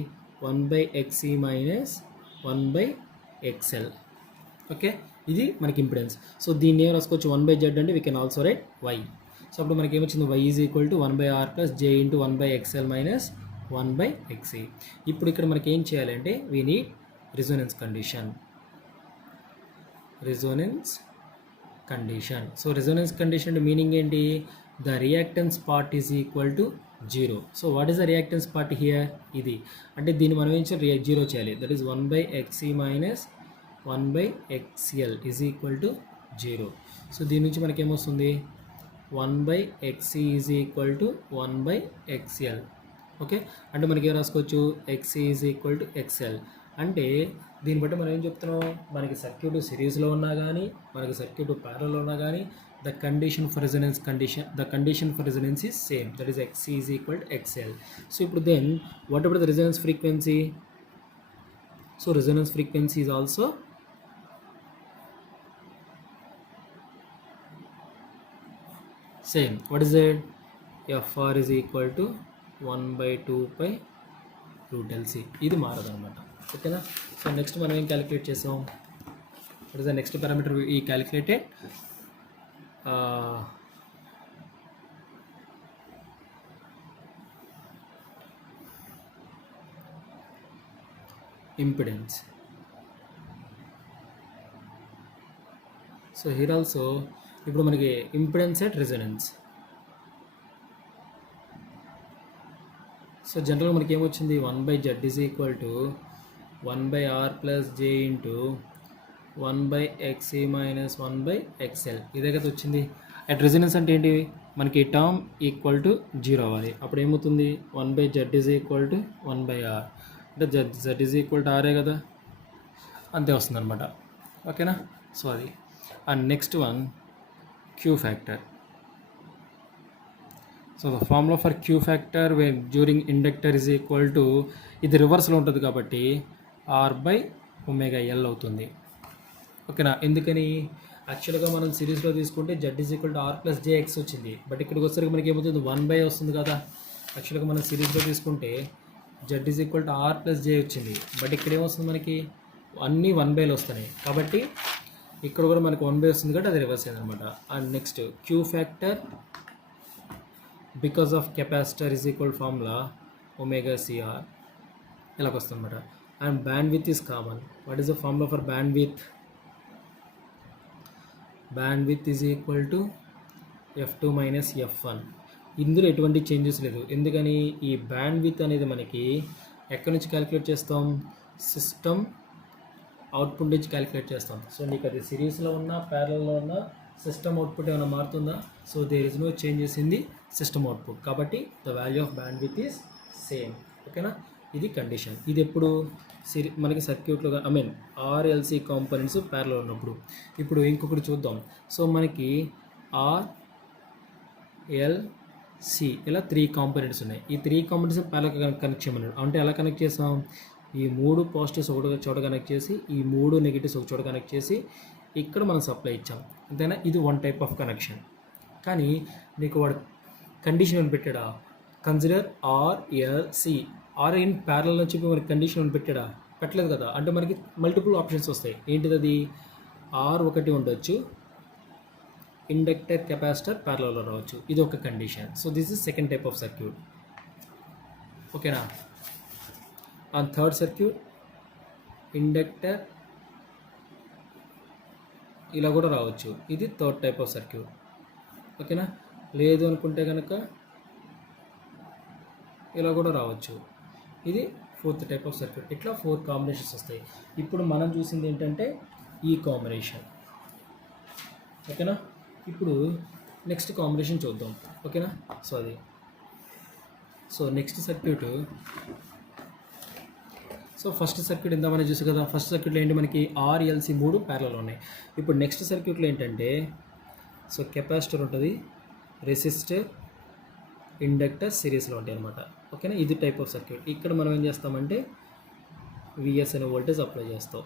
1/XC minus 1/XL. Okay, ఇది మనకి ఇంపిడెన్స్. సో దీన్ని ఏం రాసుకోవచ్చు? 1/Z అంటే we can also right Y. So అప్పుడు మనకి ఏమొచ్చింది? Y is equal to 1/R plus J into 1/XL minus 1/XC. ఇప్పుడు ఇక్కడ మనకి ఏం చేయాలంటే we need resonance condition. Resonance condition. So resonance condition అంటే మీనింగ్ ఏంటి? The reactance part is equal to 0. So what is the reactance part here? ఇది అంటే దీన్ని మనం ఏం చేయాలి? 0 చేయాలి. That is 1/XC minus 1/XL is equal to 0. So దీని నుంచి మనకి ఏమొస్తుంది? 1/XC is equal to 1/XL. Okay, అంటే మనకి ఏం రాసుకోవచ్చు? XC is equal to XL. అంటే దీన్ని బట్టి మనం ఏం చెప్తున్నాం? మనకి సర్క్యూట్ సిరీస్లో ఉన్నా కానీ మనకి సర్క్యూట్ ప్యారలల్ ఉన్నా కానీ the condition for resonance is same, that is XC is equal to XL. So ఇప్పుడు then what about the resonance frequency? So resonance frequency is also same. What is it? FR is equal to 1/2 pi √LC. ఇది మారదు అనమాట. ఓకేనా. So next మనం ఏం calculate చేసాం? what is the next parameter we calculated? Impedance. So here also ఇప్పుడు మనకి impedance at resonance. So జనరల్గా మనకి ఏమొచ్చింది? 1/Z is equal to 1/R plus J into 1/XC minus 1/XL. ఇదే కదా వచ్చింది. అట్ రెజొనెన్స్ అంటే ఏంటి? మనకి టర్మ్ ఈక్వల్ టు 0 అవ్వాలి. అప్పుడు ఏమవుతుంది? 1/Z is equal to 1/R. అంటే Z is equal to R కదా, అంతే వస్తుంది అనమాట. ఓకేనా. సో అది. And next one Q factor. So the formula for Q factor during inductor is equal to, ఇది రివర్స్లో ఉంటుంది కాబట్టి R/ωL అవుతుంది. ఓకేనా. ఎందుకని? యాక్చువల్గా మనం సిరీస్లో తీసుకుంటే Z is equal to R plus JX వచ్చింది. బట్ ఇక్కడికి వచ్చేసరికి మనకి ఏమవుతుంది? 1/, వస్తుంది కదా. యాక్చువల్గా మనం సిరీస్లో తీసుకుంటే Z is equal to R plus J వచ్చింది. బట్ ఇక్కడ ఏమొస్తుంది? మనకి అన్నీ 1/లో వస్తున్నాయి. కాబట్టి ఇక్కడ కూడా మనకి 1 వస్తుంది కాబట్టి అది రివర్స్ అయింది అనమాట. And next Q factor because of capacitor is equal formula omega CR ఇలాగ వస్తుంది అనమాట. And band width is common. What is the formula for band with? Band width is equal to F2 minus F1. ఇందులో ఎటువంటి changes లేదు. ఎందుకని ఈ band with అనేది మనకి ఎక్కడి నుంచి క్యాలిక్యులేట్ చేస్తాం? సిస్టమ్ అవుట్పుట్ నుంచి క్యాలిక్యులేట్ చేస్తాం. సో నీకు అది సిరీస్లో ఉన్న ప్యారలల్లో ఉన్న సిస్టమ్ అవుట్పుట్ ఏమైనా మారుతుందా? So there is no changes in the system output. కాబట్టి the value of band width is same. ఓకేనా? ఇది కండిషన్. ఇది ఎప్పుడు మనకి సర్క్యూట్లో ఆర్ఎల్సి కాంపోనెంట్స్ ప్యారలల్ ఉన్నప్పుడు. ఇప్పుడు ఇంకొకటి చూద్దాం. సో మనకి ఆర్ఎల్సి ఇలా 3 కాంపోనెంట్స్ ఉన్నాయి. ఈ 3 కాంపోనెంట్స్ ప్యారలల్ కనెక్ట్ చేయమన్నాడు. అంటే ఎలా కనెక్ట్ చేసాం? ఈ 3 పాజిటివ్స్ ఒక చోట కనెక్ట్ చేసి, ఈ 3 నెగిటివ్స్ ఒక చోట కనెక్ట్ చేసి ఇక్కడ మనం సప్లై ఇచ్చాం. అంతేనా? ఇది 1 టైప్ ఆఫ్ కనెక్షన్. కానీ నీకు వాడు కండిషన్ అని పెట్టాడా? Consider RLC are in parallel అని చెప్పి మనకి కండిషన్ అని పెట్టాడా? పెట్టలేదు కదా. అంటే మనకి మల్టిపుల్ ఆప్షన్స్ వస్తాయి. ఏంటిది అది? R1 ఉండొచ్చు, ఇండక్టర్ కెపాసిటర్ ప్యారలల్లో రావచ్చు. ఇది ఒక condition. So this is second type of circuit. ఓకేనా? ఆన్ థర్డ్ సర్క్యూట్ ఇండక్టర్ ఇలా కూడా రావచ్చు. ఇది థర్డ్ టైప్ ఆఫ్ సర్క్యూట్. ఓకేనా? లేదు అనుకుంటే కనుక ఇలా కూడా రావచ్చు. ఇది ఫోర్త్ టైప్ ఆఫ్ సర్క్యూట్. ఇట్లా 4 కాంబినేషన్స్ వస్తాయి. ఇప్పుడు మనం చూసింది ఏంటంటే ఈ కాంబినేషన్. ఓకేనా? ఇప్పుడు నెక్స్ట్ కాంబినేషన్ చూద్దాం. ఓకేనా? So next circuit. So first circuit ఇంత మనం చూసాం కదా. ఫస్ట్ సర్క్యూట్లో ఏంటి? మనకి ఆర్ఎల్సి 3 ప్యారలల్ ఉన్నాయి. ఇప్పుడు నెక్స్ట్ సర్క్యూట్లో ఏంటంటే సో కెపాసిటర్ ఉంటుంది, రెసిస్టర్, ఇండక్టర్ సిరీస్లో ఉంటాయి అనమాట. ఓకేనా? ఇది టైప్ ఆఫ్ సర్క్యూట్. ఇక్కడ మనం ఏం చేస్తామంటే విఎస్ అనే వోల్టేజ్ అప్లై చేస్తాం.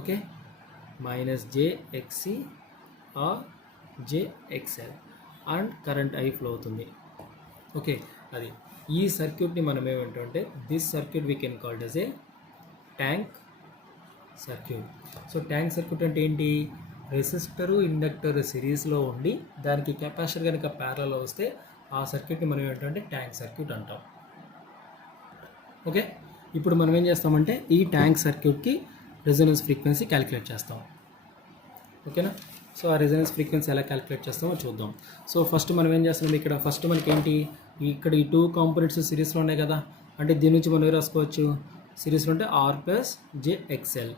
Okay? -jXC or jXL and current I flow అవుతుంది. ఓకే? అది ఈ సర్క్యూట్ని మనం ఏమంటే this circuit we can called as a tank circuit. So tank circuit అంటే ఏంటి? రెసిస్టరు ఇండక్టర్ సిరీస్లో ఉండి దానికి కెపాసిటర్ కనుక ప్యారలల్ వస్తే ఆ సర్క్యూట్ని మనం ఏంటంటే ట్యాంక్ సర్క్యూట్ అంటాం. ఓకే? ఇప్పుడు మనం ఏం చేస్తామంటే ఈ ట్యాంక్ సర్క్యూట్కి రెజొనెన్స్ ఫ్రీక్వెన్సీ క్యాలిక్యులేట్ చేస్తాం. ఓకేనా? సో ఆ రెజొనెన్స్ ఫ్రీక్వెన్సీ ఎలా క్యాలిక్యులేట్ చేస్తామో చూద్దాం. సో ఫస్ట్ మనం ఏం చేస్తున్నాం? ఇక్కడ ఫస్ట్ మనకి ఏంటి? ఇక్కడ ఈ 2 కాంపోనెంట్స్ సిరీస్లో ఉన్నాయి కదా. అంటే దీని నుంచి మనం రాసుకోవచ్చు సిరీస్లో ఉంటే R+jXL.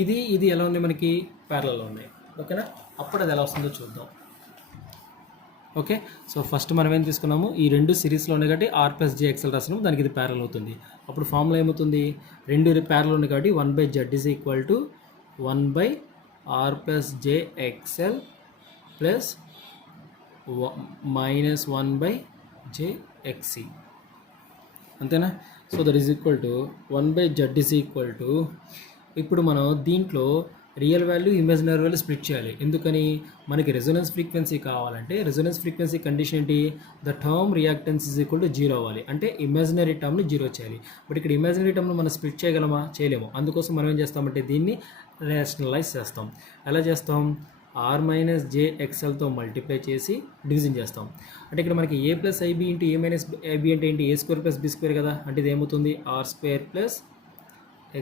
ఇది ఎలా ఉన్నాయి? మనకి ప్యారలల్లో ఉన్నాయి. ఓకేనా? అప్పుడు అది ఎలా వస్తుందో చూద్దాం. ఓకే? సో ఫస్ట్ మనం ఏం తీసుకున్నాము? ఈ 2 సిరీస్లో ఉన్నాయి కాబట్టి R+jXL రాసినాము. దానికి ఇది ప్యారలల్ అవుతుంది. అప్పుడు ఫార్ములా ఏమవుతుంది? 2 ప్యారలల్ ఉన్నాయి కాబట్టి 1/Z is equal to 1/R+jXL plus -1/jXC. అంతేనా? So that is equal to 1/Z is equal to, ఇప్పుడు మనం దీంట్లో real value imaginary value split చేయాలి. ఎందుకని? మనకి రెజొనెన్స్ ఫ్రీక్వెన్సీ కావాలంటే రెజొనెన్స్ ఫ్రీక్వెన్సీ కండిషన్ ఏంటి? The term reactance is equal to 0 అవ్వాలి. అంటే ఇమాజినరీ టర్మ్ని 0 చేయాలి. బట్ ఇక్కడ ఇమాజినరీ టర్మ్ని మనం స్ప్లిట్ చేయగలమా? చేయలేము. అందుకోసం మనం ఏం చేస్తామంటే దీన్ని రేషనలైజ్ చేస్తాం. ఎలా చేస్తాం? R-jXLతో మల్టిప్లై చేసి డివిజన్ చేస్తాం. అంటే ఇక్కడ మనకి A+IB ఇంటూ A- IB అంటే ఏంటి? A² + B² కదా. అంటే ఇది ఏమవుతుంది? R² +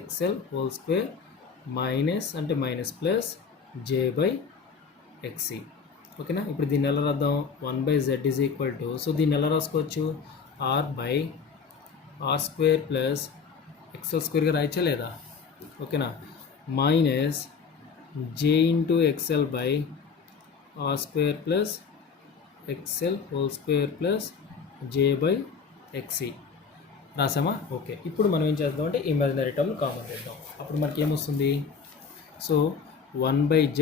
XL whole square minus అంటే మైనస్ ప్లస్ j/XC. ఓకేనా? ఇప్పుడు దీన్ని ఎలా రాద్దాం? 1/Z is equal to, so దీన్ని ఎలా రాసుకోవచ్చు? R/R² ప్లస్ XL² రాయచ్చా లేదా? ఓకేనా? Minus j/XL/R² plus XL whole square plus j/XC రాసామా? ఓకే. ఇప్పుడు మనం ఏం చేద్దాం అంటే ఇమాజినరీ టర్మ్ కామన్ చేద్దాం. అప్పుడు మనకి ఏమొస్తుంది? సో 1/Z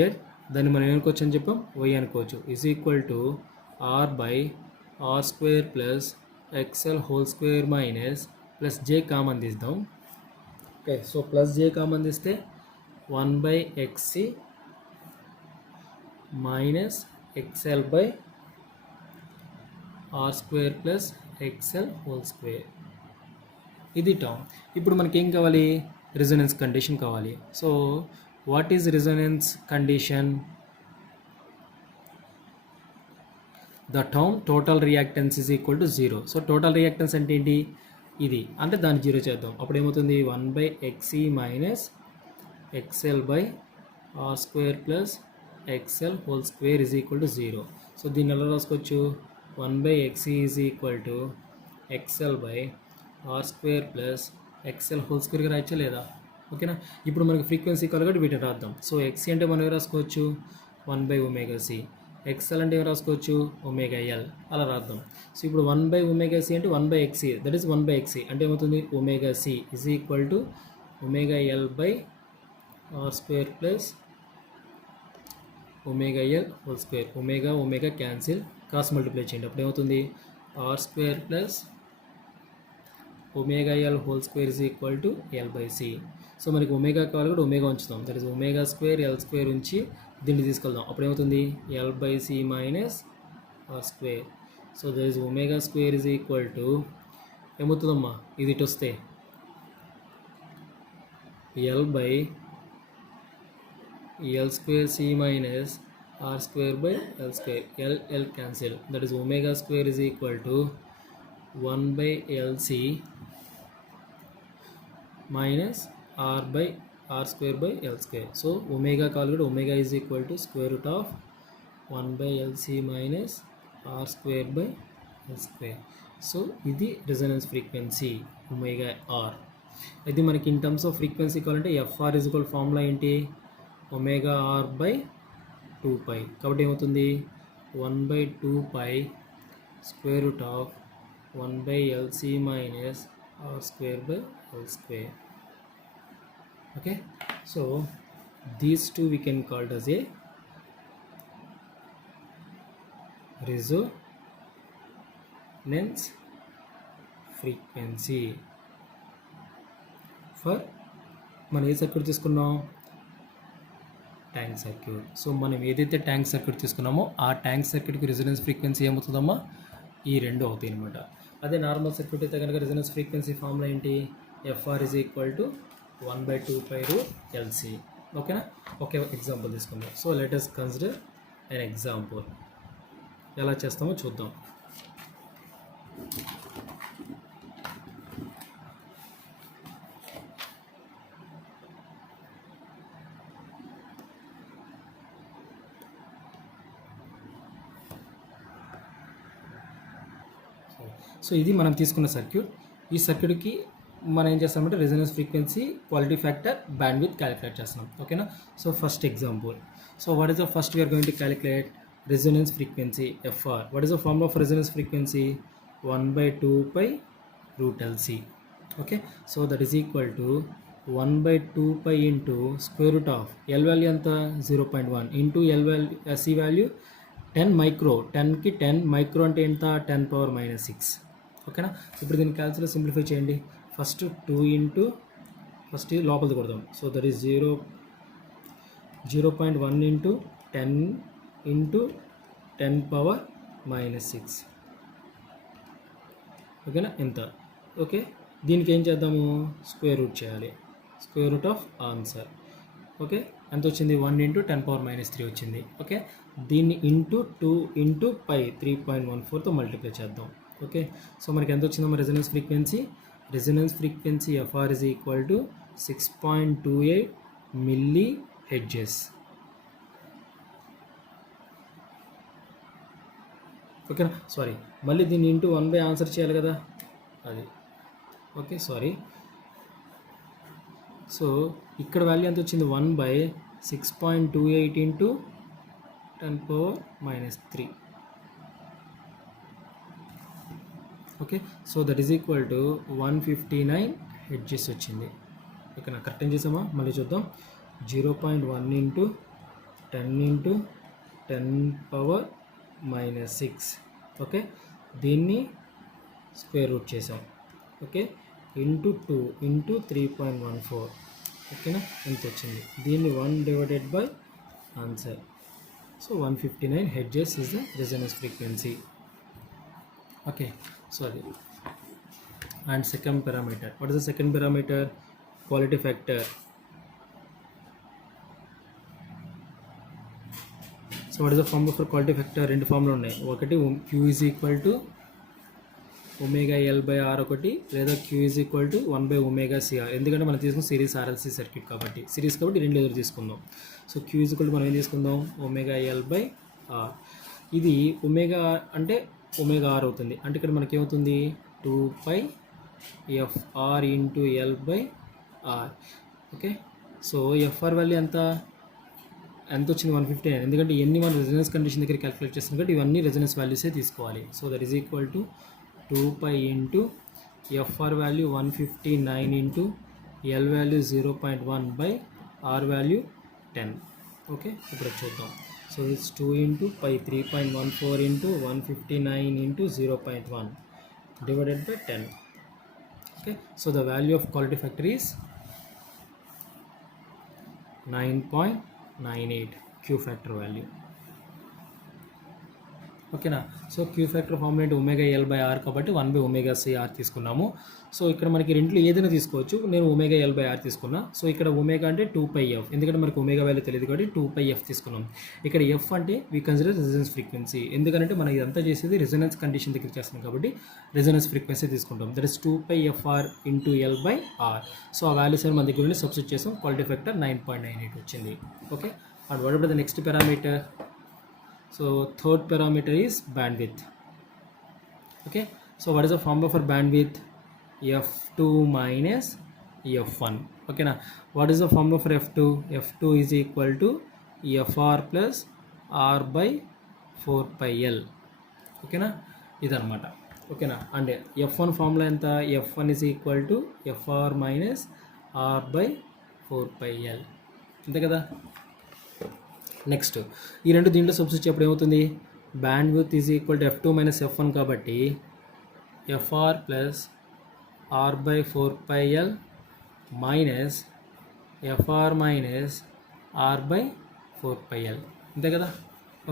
దాన్ని మనం ఏమనుకోవచ్చు అని చెప్పాం? y అనుకోవచ్చు. Is equal to R/R² plus XL whole square minus plus j common తీద్దాం. Okay. So plus j common తీస్తే 1/XC minus XL/R² plus XL whole square. ఇది టర్మ్. ఇప్పుడు మనకి ఏం కావాలి? రెజొనెన్స్ కండిషన్ కావాలి. So What is resonance condition? The term total reactance is equal to 0. So total reactance అంటే ఏంటి? ఇది అంటే దాన్ని జీరో చేద్దాం. అప్పుడు ఏమవుతుంది? 1/XE minus XL by R square plus XL whole square is equal to 0. So దీన్ని ఎలా రాసుకోవచ్చు? 1/XE is equal to XL by R square plus XL whole స్క్వేర్గా రాయచ్చా లేదా? ఓకేనా? ఇప్పుడు మనకి ఫ్రీక్వెన్సీ కావాలి కాబట్టి వీటిని రాద్దాం. సో XC అంటే మనం ఏం రాసుకోవచ్చు? 1/ωc. XL అంటే ఏం రాసుకోవచ్చు? ωL. అలా రాద్దాం. సో ఇప్పుడు 1/ωc అంటే 1/XC, దట్ ఈస్ 1/XC అంటే ఏమవుతుంది? ωc is equal to ωL by R square plus ωL whole square. Omega cancel, cross multiply చేయండి. అప్పుడు ఏమవుతుంది? R square plus ωL whole square is equal to L/C. So మనకి omega కావాలి కూడా omega ఉంచుతాం, that is omega square L square ఉంచి దీన్ని తీసుకెళ్దాం. అప్పుడు ఏమవుతుంది? L/C minus R square. So that is omega square is equal to ఏమవుతుందమ్మా? ఇది ఇటు వస్తే L square C minus R square by L square. L cancel, that is omega square is equal to 1/LC minus R square by L square. So omega కావాలి కూడా omega is equal to square root of 1/LC minus R square by L square. So ఇది resonance frequency omega R. ఇది మనకి in terms of frequency కావాలంటే FR is equal formula ఏంటి? Omega R by 2π. కాబట్టి ఏమవుతుంది? 1/2π square root of 1/LC minus R square by L square. Okay, so these two we can call it as a resonance frequency for మనం ఏ circuit తీసుకున్నాం? Tank circuit. So మనం ఏదైతే tank circuit తీసుకున్నామో ఆ tank సర్క్యూట్కి resonance frequency ఏమవుతుందమ్మా? ఈ రెండు అవుతాయి అనమాట. అదే నార్మల్ సర్క్యూట్ అయితే కనుక రెజొనెన్స్ ఫ్రీక్వెన్సీ ఫార్ములా ఏంటి? FR is equal to 1/2π/LC. ఓకేనా? ఓకే, ఎగ్జాంపుల్ తీసుకుందాం. So let us consider an example. ఎలా చేస్తామో చూద్దాం. సో ఇది మనం తీసుకున్న సర్క్యూట్. ఈ సర్క్యూట్కి మనం ఏం చేస్తామంటే resonance frequency, quality factor, bandwidth calculate చేస్తున్నాం. ఓకేనా? So first example. So what is the first we are going to calculate resonance frequency FR. What is the formula of resonance frequency? 1/2π√LC. Okay, so that is equal to 1/2π into square root of L value ఎంత? 0.1 into L value C value 10 micro. 10కి 10 micro అంటే ఎంత? 10⁻⁻6. ఓకేనా? ఇప్పుడు దీన్ని calculate simplify చేయండి. First 2 into first లోపలిది కొడదాం. So that is 0.1 into 10 into 10⁻⁻6. ఓకేనా? ఎంత? ఓకే, దీనికి ఏం చేద్దాము? స్క్వేర్ రూట్ చేయాలి. Square root of answer. Okay, ఎంత వచ్చింది? 1 ఇంటూ 10⁻³ వచ్చింది. ఓకే, దీన్ని ఇంటూ 2 ఇంటూ π 3.14తో మల్టిప్లై చేద్దాం. ఓకే, సో మనకి ఎంత వచ్చిందమ్మా resonance frequency? Resonance frequency FR is equal to 6.28 milli hedges. ఓకేనా? సారీ, మళ్ళీ దీన్ని ఇంటూ 1/, ఆన్సర్ చేయాలి కదా అది. Okay, sorry. సో ఇక్కడ వాల్యూ ఎంత వచ్చింది? 1/6.28 into 10⁻³ okay, so that is equal to 159 hertz వచ్చింది. ఓకేనా? కరెక్ట్ ఏం చేసామా? మళ్ళీ చూద్దాం. 0.1 ఇంటూ 10 ఇంటూ 10⁻⁻6. ఓకే, దీన్ని స్క్వేర్ రూట్ చేసాం. Okay, into 2 into 3.14. ఓకేనా? ఎంత వచ్చింది? దీన్ని 1 divided by answer. So 159 hertz is the resonance frequency. Okay, so అది. And second parameter, what is the second parameter? Quality factor. What is the formula for quality factor? రెండు formula ఉన్నాయి. ఒకటి Q is equal to omega L by R ఒకటి, లేదా Q is equal to 1/ωCR. ఎందుకంటే మనం తీసుకున్న series RLC circuit కాబట్టి, series కాబట్టి రెండు ఎదురు తీసుకుందాం. So Q is equal to మనం ఏం తీసుకుందాం, ఒమేగా ఎల్ బై ఆర్. ఇది ఒమేగా అంటే ఒమేగా ఆర్ అవుతుంది. అంటే ఇక్కడ మనకి ఏమవుతుంది, 2πFR into L by R. Okay, so FR value ఎంత వచ్చింది, 159. ఎందుకంటే ఎన్ని మనం రెజొనెన్స్ కండిషన్ దగ్గర క్యాలిక్యులేట్ చేస్తాం కాబట్టి ఇవన్నీ రెజొనెన్స్ వాల్యూసే తీసుకోవాలి. So that is equal to 2π into FR value 159 into L value 0.1 by R value 10. Okay, ఇప్పుడు చూద్దాం. So it's 2 into pi 3.14 into 159 into 0.1 divided by 10. Okay, so the value of quality factor is 9.98 Q factor value. ఓకేనా. So Q factor formula ఏంటి, omega L by R కాబట్టి 1/ωCR తీసుకున్నాము. So ఇక్కడ మనకి రెంట్లో ఏదైనా తీసుకోవచ్చు. నేను ఒమేగా ఎల్ బై ఆర్ తీసుకున్నా. సో ఇక్కడ ఒమేగా అంటే 2πF, ఎందుకంటే మనకు ఒమేగా వాల్యూ తెలియదు కాబట్టి 2πF తీసుకున్నాం. ఇక్కడ F అంటే వీ కన్సిడర్ రెజొనెన్స్ ఫ్రీక్వెన్సీ, ఎందుకంటే మనం ఇదంతా చేసేది రెజొనెన్స్ కండిషన్ దగ్గర చేస్తున్నాం కాబట్టి రెజొనెన్స్ ఫ్రీక్వెన్సీ తీసుకుంటాం. That is 2πFR into L by R. So ఆ వాల్యూస్ అని మన దగ్గర నుండి సబ్స్టిట్యూట్ చేసాం. క్వాలిటీ ఫ్యాక్టర్ 9.98 వచ్చింది. Okay, and what about the next parameter? So third parameter is bandwidth. Okay, so what is the formula for bandwidth? F2 minus F1. Okay, now what is the formula for F2? F2 is equal to FR plus R by 4πL. Okay na, ఇదన్నమాట. ఓకేనా. And F1 formula ఎంత, F1 is equal to FR minus R by 4πL. అంతే కదా. Next ఈ రెండు దీంట్లో substitute చేయప్పుడు ఏమవుతుంది, bandwidth is equal to F2 minus F1 కాబట్టి FR plus R by 4πL minus FR minus R by 4πL. అంతే కదా.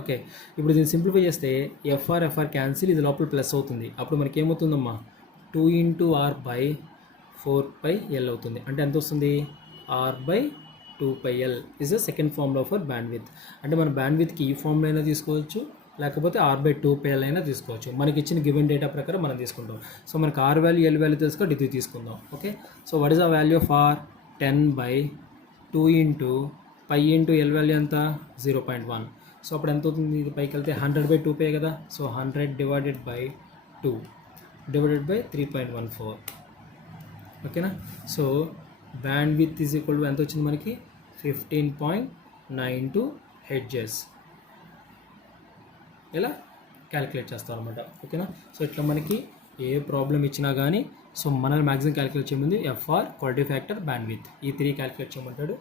ఓకే, ఇప్పుడు దీన్ని సింప్లిఫై చేస్తే FR క్యాన్సిల్, ఇది లోపల ప్లస్ అవుతుంది. అప్పుడు మనకి ఏమవుతుందమ్మా, 2 ఇంటూ R బై 4πL అవుతుంది. అంటే ఎంత వస్తుంది, R by 2πL is the second formula for bandwidth. అంటే మన బ్యాండ్విడ్త్కి ఈ ఫార్ములా అయినా తీసుకోవచ్చు, లేకపోతే R బై 2πL అయినా తీసుకోవచ్చు. మనకి ఇచ్చిన గివెన్ డేటా ప్రకారం మనం తీసుకుంటాం. సో మనకి R వాల్యూ ఎల్ వాల్యూ తెలుసుకో, ఇది తీసుకుందాం. Okay, so what is the value of R? 10 by 2 into pi into L value ఎంత, 0.1. సో అప్పుడు ఎంత అవుతుంది, ఇది పైకి వెళ్తే 100 బై 2π కదా. So 100 divided by 2 divided by 3.14. ఓకేనా. So bandwidth is equal to ఎంత వచ్చింది మనకి, 15.92 హెర్ట్జ్. ఇలా క్యాలిక్యులేట్ చేస్తాం అనమాట. ఓకేనా. సో ఇట్లా మనకి ఏ ప్రాబ్లం ఇచ్చినా కానీ సో మనల్ని మ్యాక్సిమం క్యాలిక్యులేట్ చేయమంది FR, క్వాలిటీ ఫ్యాక్టర్, బ్యాండ్విడ్త్, ఈ 3 క్యాలిక్యులేట్ చేయమంటాడు.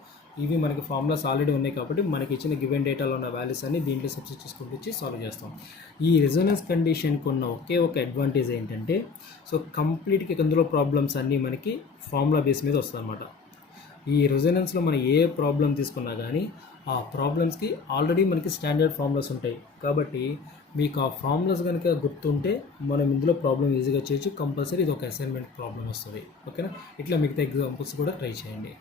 ఇవి మనకి ఫార్ములాస్ ఆల్రెడీ ఉన్నాయి కాబట్టి మనకి ఇచ్చిన గివెన్ డేటాలో ఉన్న వాల్యూస్ అన్ని దీంట్లో సబ్స్టిట్యూట్ చేసుకుంటూ వచ్చి సాల్వ్ చేస్తాం. ఈ రెజొనెన్స్ కండిషన్కి ఉన్న ఒకే ఒక అడ్వాంటేజ్ ఏంటంటే, సో కంప్లీట్గా ఇందులో ప్రాబ్లమ్స్ అన్నీ మనకి ఫార్ములా బేస్ మీద వస్తుంది అనమాట. ఈ రెజొనెన్స్లో మనం ఏ ప్రాబ్లం తీసుకున్నా కానీ ఆ ప్రాబ్లమ్స్కి ఆల్రెడీ మనకి స్టాండర్డ్ ఫార్ములాస్ ఉంటాయి కాబట్టి మీకు ఆ ఫార్ములాస్ కనుక గుర్తుంటే మనం ఇందులో ప్రాబ్లం ఈజీగా చేయొచ్చు. కంపల్సరీ ఇది ఒక అసైన్మెంట్ ప్రాబ్లం వస్తుంది. ఓకేనా. ఇట్లా మిగతా ఎగ్జాంపుల్స్ కూడా ట్రై చేయండి.